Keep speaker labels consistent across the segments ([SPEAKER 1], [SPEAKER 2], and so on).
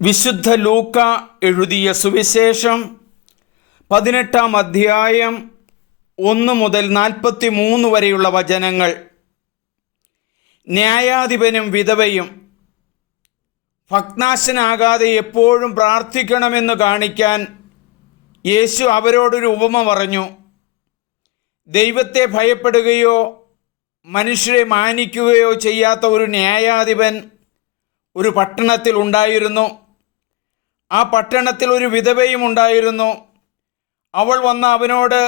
[SPEAKER 1] വിശുദ്ധ ലൂക്ക എഴുതിയ സുവിശേഷം പതിനെട്ടാം അധ്യായം ഒന്ന് മുതൽ നാൽപ്പത്തി മൂന്ന് വരെയുള്ള വചനങ്ങൾ. ന്യായാധിപനും വിധവയും ഭഗ്നാശനാകാതെ എപ്പോഴും പ്രാർത്ഥിക്കണമെന്ന് കാണിക്കാൻ യേശു അവരോടൊരു ഉപമ പറഞ്ഞു. ദൈവത്തെ ഭയപ്പെടുകയോ മനുഷ്യരെ മാനിക്കുകയോ ചെയ്യാത്ത ഒരു ന്യായാധിപൻ ഒരു പട്ടണത്തിൽ ഉണ്ടായിരുന്നു. ആ പട്ടണത്തിൽ ഒരു വിധവയും ഉണ്ടായിരുന്നു. അവൾ വന്ന അവനോട്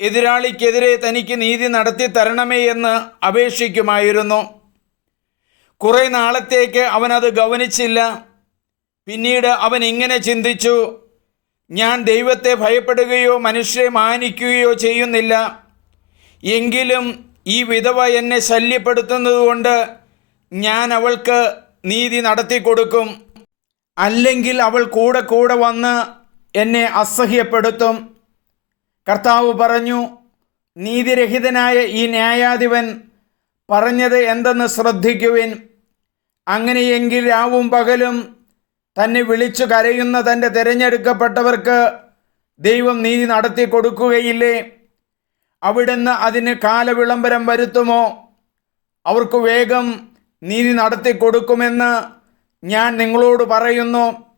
[SPEAKER 1] എതിരാളിക്കെതിരെ തനിക്ക് നീതി നടത്തി തരണമേ എന്ന് അപേക്ഷിക്കുമായിരുന്നു. കുറേ നാളത്തേക്ക് അവനത് ഗവനിച്ചില്ല. പിന്നീട് അവൻ ഇങ്ങനെ ചിന്തിച്ചു ഞാൻ ദൈവത്തെ ഭയപ്പെടുകയോ മനുഷ്യരെ മാനിക്കുകയോ ചെയ്യുന്നില്ല. എങ്കിലും ഈ വിധവ എന്നെ ശല്യപ്പെടുത്തുന്നതുകൊണ്ട് ഞാൻ അവൾക്ക് നീതി നടത്തി കൊടുക്കും അല്ലെങ്കിൽ അവൾ കൂടെ കൂടെ വന്ന് എന്നെ അസഹ്യപ്പെടുത്തും. കർത്താവ് പറഞ്ഞു നീതിരഹിതനായ ഈ ന്യായാധിപൻ പറഞ്ഞത് എന്തെന്ന് ശ്രദ്ധിക്കുവിൻ. അങ്ങനെയെങ്കിൽ രാവും പകലും തന്നെ വിളിച്ചു കരയുന്ന തന്റെ തിരഞ്ഞെടുക്കപ്പെട്ടവർക്ക് ദൈവം നീതി നടത്തി കൊടുക്കുകയില്ലേ? അവിടുന്ന് അതിന് കാലവിളംബരം വരുത്തുമോ? അവർക്ക് വേഗം നീതി നടത്തി കൊടുക്കുമെന്ന് ഞാൻ നിങ്ങളോട് പറയുന്നു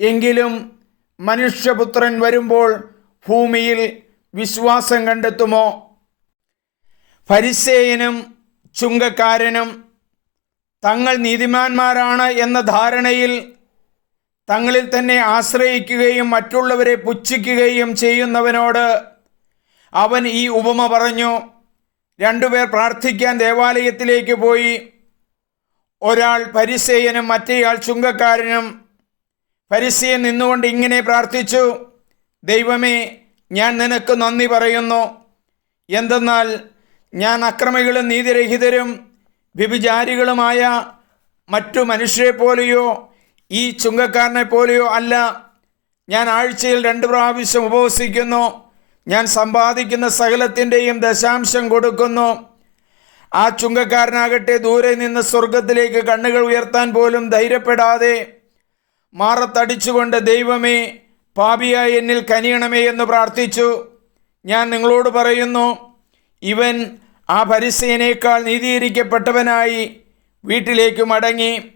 [SPEAKER 1] എങ്കിലും മനുഷ്യപുത്രൻ വരുമ്പോൾ ഭൂമിയിൽ വിശ്വാസം കണ്ടെത്തുമോ? ഫരിസേയനും ചുങ്കക്കാരനും തങ്ങൾ നീതിമാന്മാരാണ് എന്ന ധാരണയിൽ തങ്ങളിൽ തന്നെ ആശ്രയിക്കുകയും മറ്റുള്ളവരെ പുച്ഛിക്കുകയും ചെയ്യുന്നവനോട് അവൻ ഈ ഉപമ പറഞ്ഞു. രണ്ടുപേർ പ്രാർത്ഥിക്കാൻ ദേവാലയത്തിലേക്ക് പോയി. ഒരാൾ പരിസേയനും മറ്റേയാൾ ചുങ്കക്കാരനും. പരിസയൻ നിന്നുകൊണ്ട് ഇങ്ങനെ പ്രാർത്ഥിച്ചു ദൈവമേ ഞാൻ നിനക്ക് നന്ദി പറയുന്നു. എന്തെന്നാൽ ഞാൻ അക്രമികളും നീതിരഹിതരും വ്യഭിചാരികളുമായ മറ്റു മനുഷ്യരെ പോലെയോ ഈ ചുങ്കക്കാരനെ പോലെയോ അല്ല. ഞാൻ ആഴ്ചയിൽ രണ്ട് പ്രാവശ്യം ഉപവസിക്കുന്നു. ഞാൻ സമ്പാദിക്കുന്ന സകലത്തിന്റെയും ദശാംശം കൊടുക്കുന്നു. ആ ചുങ്കക്കാരനാകട്ടെ ദൂരെ നിന്ന് സ്വർഗത്തിലേക്ക് കണ്ണുകൾ ഉയർത്താൻ പോലും ധൈര്യപ്പെടാതെ മാറത്തടിച്ചുകൊണ്ട് ദൈവമേ പാപിയായി എന്നിൽ കനിയണമേ എന്ന് പ്രാർത്ഥിച്ചു. ഞാൻ നിങ്ങളോട് പറയുന്നു ഇവൻ ആ പരിസയനേക്കാൾ നീതീകരിക്കപ്പെട്ടവനായി വീട്ടിലേക്ക് മടങ്ങി.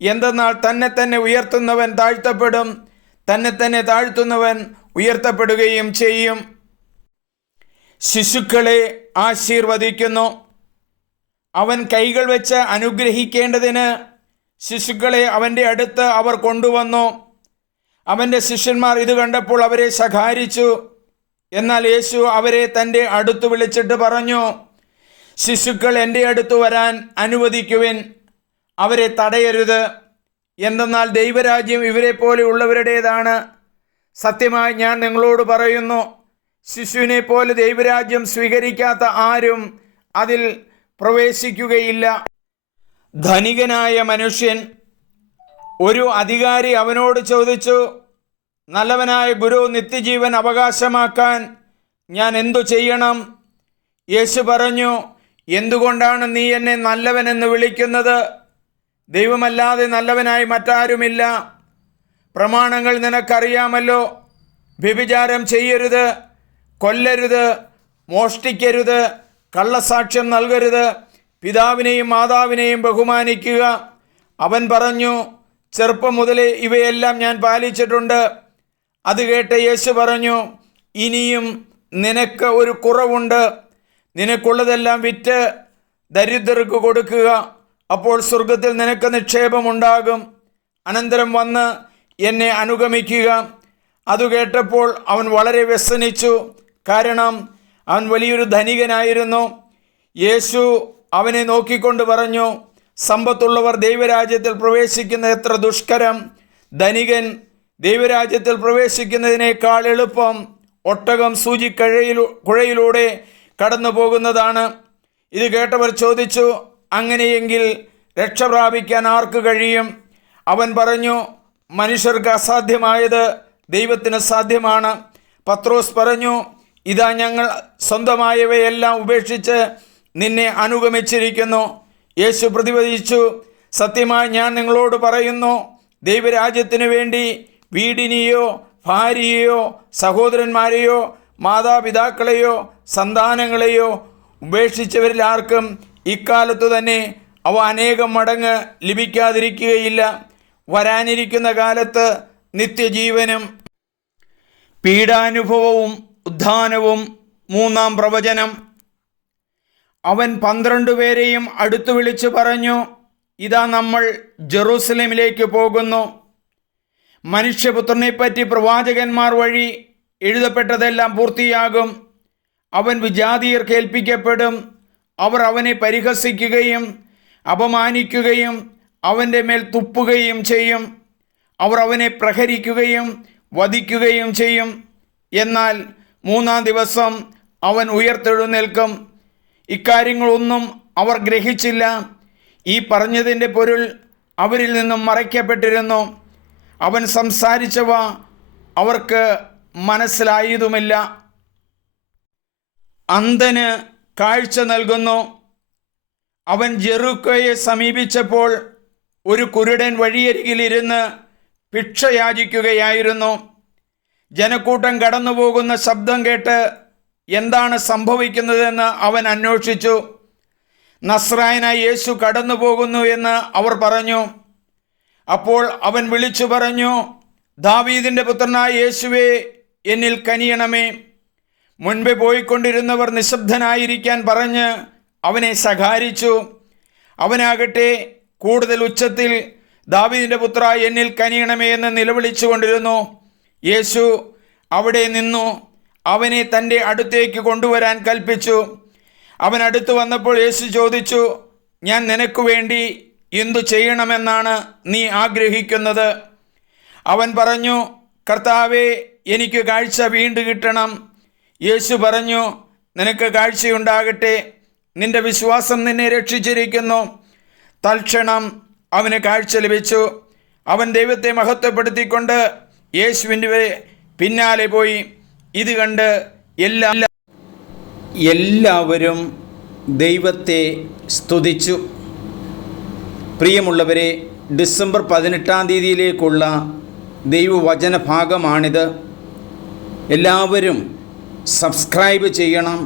[SPEAKER 1] എന്തെന്നാൽ തന്നെ തന്നെ ഉയർത്തുന്നവൻ താഴ്ത്തപ്പെടും തന്നെ തന്നെ താഴ്ത്തുന്നവൻ ഉയർത്തപ്പെടുകയും ചെയ്യും. ശിശുക്കളെ ആശീർവദിക്കുന്നു. അവൻ കൈകൾ വെച്ച് അനുഗ്രഹിക്കേണ്ടതിന് ശിശുക്കളെ അവന്റെ അടുത്ത് അവർ കൊണ്ടുവന്നു. അവന്റെ ശിഷ്യന്മാർ ഇത് കണ്ടപ്പോൾ അവരെ ശകാരിച്ചു. എന്നാൽ യേശു അവരെ തന്റെ അടുത്ത് വിളിച്ചിട്ട് പറഞ്ഞു ശിശുക്കൾ എന്റെ അടുത്ത് വരാൻ അനുവദിക്കുവിൻ അവരെ തടയരുത്. എന്തെന്നാൽ ദൈവരാജ്യം ഇവരെ പോലെയുള്ളവരുടേതാണ് സത്യമായി ഞാൻ നിങ്ങളോട് പറയുന്നു ശിശുവിനെ പോലെ ദൈവരാജ്യം സ്വീകരിക്കാത്ത ആരും അതിൽ പ്രവേശിക്കുകയില്ല. ധനികനായ മനുഷ്യൻ ഒരു അധികാരി അവനോട് ചോദിച്ചു നല്ലവനായ ഗുരു നിത്യജീവൻ അവകാശമാക്കാൻ ഞാൻ എന്തു ചെയ്യണം? യേശു പറഞ്ഞു എന്തുകൊണ്ടാണ് നീ എന്നെ നല്ലവനെന്ന് വിളിക്കുന്നത്? ദൈവമല്ലാതെ നല്ലവനായി മറ്റാരുമില്ല. പ്രമാണങ്ങൾ നിനക്കറിയാമല്ലോ. വ്യഭിചാരം ചെയ്യരുത് കൊല്ലരുത് മോഷ്ടിക്കരുത് കള്ളസാക്ഷ്യം നൽകരുത്. പിതാവിനെയും മാതാവിനെയും ബഹുമാനിക്കുക. അവൻ പറഞ്ഞു ചെറുപ്പം മുതലേ ഇവയെല്ലാം ഞാൻ പാലിച്ചിട്ടുണ്ട്. അത് കേട്ട് യേശു പറഞ്ഞു ഇനിയും നിനക്ക് ഒരു കുറവുണ്ട്. നിനക്കുള്ളതെല്ലാം വിറ്റ് ദരിദ്രർക്ക് കൊടുക്കുക. അപ്പോൾ സ്വർഗത്തിൽ നിനക്ക് നിക്ഷേപമുണ്ടാകും. അനന്തരം വന്ന് എന്നെ അനുഗമിക്കുക. അത് കേട്ടപ്പോൾ അവൻ വളരെ വ്യസനിച്ചു. കാരണം അവൻ വലിയൊരു ധനികനായിരുന്നു. യേശു അവനെ നോക്കിക്കൊണ്ട് പറഞ്ഞു സമ്പത്തുള്ളവർ ദൈവരാജ്യത്തിൽ പ്രവേശിക്കുന്നത് എത്ര ദുഷ്കരം. ധനികൻ ദൈവരാജ്യത്തിൽ പ്രവേശിക്കുന്നതിനേക്കാൾ എളുപ്പം ഒട്ടകം സൂചി കുഴയിലൂടെ കടന്നു പോകുന്നതാണ് ഇത് കേട്ടവർ ചോദിച്ചു അങ്ങനെയെങ്കിൽ രക്ഷ പ്രാപിക്കാൻ ആർക്ക് കഴിയും? അവൻ പറഞ്ഞു മനുഷ്യർക്ക് അസാധ്യമായത് ദൈവത്തിന് സാധ്യമാണ്. പത്രോസ് പറഞ്ഞു ഇതാ ഞങ്ങൾ സ്വന്തമായവയെല്ലാം ഉപേക്ഷിച്ച് നിന്നെ അനുഗമിച്ചിരിക്കുന്നു. യേശു പ്രതിപദിച്ചു സത്യമായി ഞാൻ നിങ്ങളോട് പറയുന്നു ദൈവരാജ്യത്തിന് വേണ്ടി വീടിനെയോ ഭാര്യയെയോ സഹോദരന്മാരെയോ മാതാപിതാക്കളെയോ സന്താനങ്ങളെയോ ഉപേക്ഷിച്ചവരിൽ ആർക്കും ഇക്കാലത്തു തന്നെ അവ അനേകം മടങ്ങ് ലഭിക്കാതിരിക്കുകയില്ല. വരാനിരിക്കുന്ന കാലത്ത് നിത്യജീവനും പീഡാനുഭവവും ഉദ്ധാനവും മൂന്നാം പ്രവചനം. അവൻ പന്ത്രണ്ട് പേരെയും അടുത്തു വിളിച്ചു പറഞ്ഞു ഇതാ നമ്മൾ ജെറൂസലേമിലേക്ക് പോകുന്നു. മനുഷ്യപുത്രനെപ്പറ്റി പ്രവാചകന്മാർ വഴി എഴുതപ്പെട്ടതെല്ലാം പൂർത്തിയാകും. അവൻ വിജാതീയർ കേൾപ്പിക്കപ്പെടും. അവർ അവനെ പരിഹസിക്കുകയും അപമാനിക്കുകയും അവന്റെ മേൽ തുപ്പുകയും ചെയ്യും. അവർ അവനെ പ്രഹരിക്കുകയും വധിക്കുകയും ചെയ്യും. എന്നാൽ മൂന്നാം ദിവസം അവൻ ഉയർത്തെഴുന്നേൽക്കും. ഇക്കാര്യങ്ങളൊന്നും അവർ ഗ്രഹിച്ചില്ല. ഈ പറഞ്ഞതിന്റെ പൊരുൾ അവരിൽ നിന്നും മറയ്ക്കപ്പെട്ടിരുന്നു. അവൻ സംസാരിച്ചവ അവർക്ക് മനസ്സിലായതുമില്ല. അന്ധന് കാഴ്ച നൽകുന്നു. അവൻ ജെറുക്കോയെ സമീപിച്ചപ്പോൾ ഒരു കുരുടൻ വഴിയരികിലിരുന്ന് ഭിക്ഷ യാചിക്കുകയായിരുന്നു ജനക്കൂട്ടം കടന്നുപോകുന്ന ശബ്ദം കേട്ട് എന്താണ് സംഭവിക്കുന്നതെന്ന് അവൻ അന്വേഷിച്ചു. നസ്രായനായി യേശു കടന്നു പോകുന്നു എന്ന് അവർ പറഞ്ഞു. അപ്പോൾ അവൻ വിളിച്ചു പറഞ്ഞു ദാവീദിന്റെ പുത്രനായ യേശുവേ എന്നിൽ കനിയണമേ. മുൻപേ പോയിക്കൊണ്ടിരുന്നവർ നിശബ്ദനായിരിക്കാൻ പറഞ്ഞ് അവനെ സഹാരിച്ചു അവനാകട്ടെ കൂടുതൽ ഉച്ചത്തിൽ ദാവീദിന്റെ പുത്ര എന്നിൽ കനിയണമേ എന്ന് നിലവിളിച്ചു കൊണ്ടിരുന്നു യേശു അവിടെ നിന്നു അവനെ തന്റെ അടുത്തേക്ക് കൊണ്ടുവരാൻ കൽപ്പിച്ചു. അവൻ അടുത്ത് വന്നപ്പോൾ യേശു ചോദിച്ചു ഞാൻ നിനക്ക് വേണ്ടി എന്തു ചെയ്യണമെന്നാണ് നീ ആഗ്രഹിക്കുന്നത്? അവൻ പറഞ്ഞു കർത്താവെ എനിക്ക് കാഴ്ച വീണ്ടു കിട്ടണം. യേശു പറഞ്ഞു നിനക്ക് കാഴ്ചയുണ്ടാകട്ടെ. നിന്റെ വിശ്വാസം നിന്നെ രക്ഷിച്ചിരിക്കുന്നു. തൽക്ഷണം അവന് കാഴ്ച ലഭിച്ചു. അവൻ ദൈവത്തെ മഹത്വപ്പെടുത്തിക്കൊണ്ട് യേശുവിന്റെ പിന്നാലെ പോയി. ഇത് കണ്ട് എല്ലാ എല്ലാവരും ദൈവത്തെ സ്തുതിച്ചു. പ്രിയമുള്ളവരെ ഡിസംബർ പതിനെട്ടാം തീയതിയിലേക്കുള്ള ദൈവവചന ഭാഗമാണിത് എല്ലാവരും സബ്സ്ക്രൈബ് ചെയ്യണം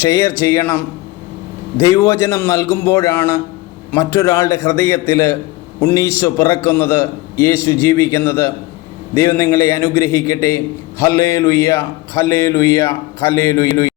[SPEAKER 1] ഷെയർ ചെയ്യണം. ദൈവവചനം നൽകുമ്പോഴാണ് മറ്റൊരാളുടെ ഹൃദയത്തിൽ ഉണ്ണീശോ പിറക്കുന്നത് യേശു ജീവിക്കുന്നത്. ദൈവം നിങ്ങളെ അനുഗ്രഹിക്കട്ടെ. ഹലേ ലുയ്യ ഹലേ ലുയ്യ ഹലേ ലുയ്യ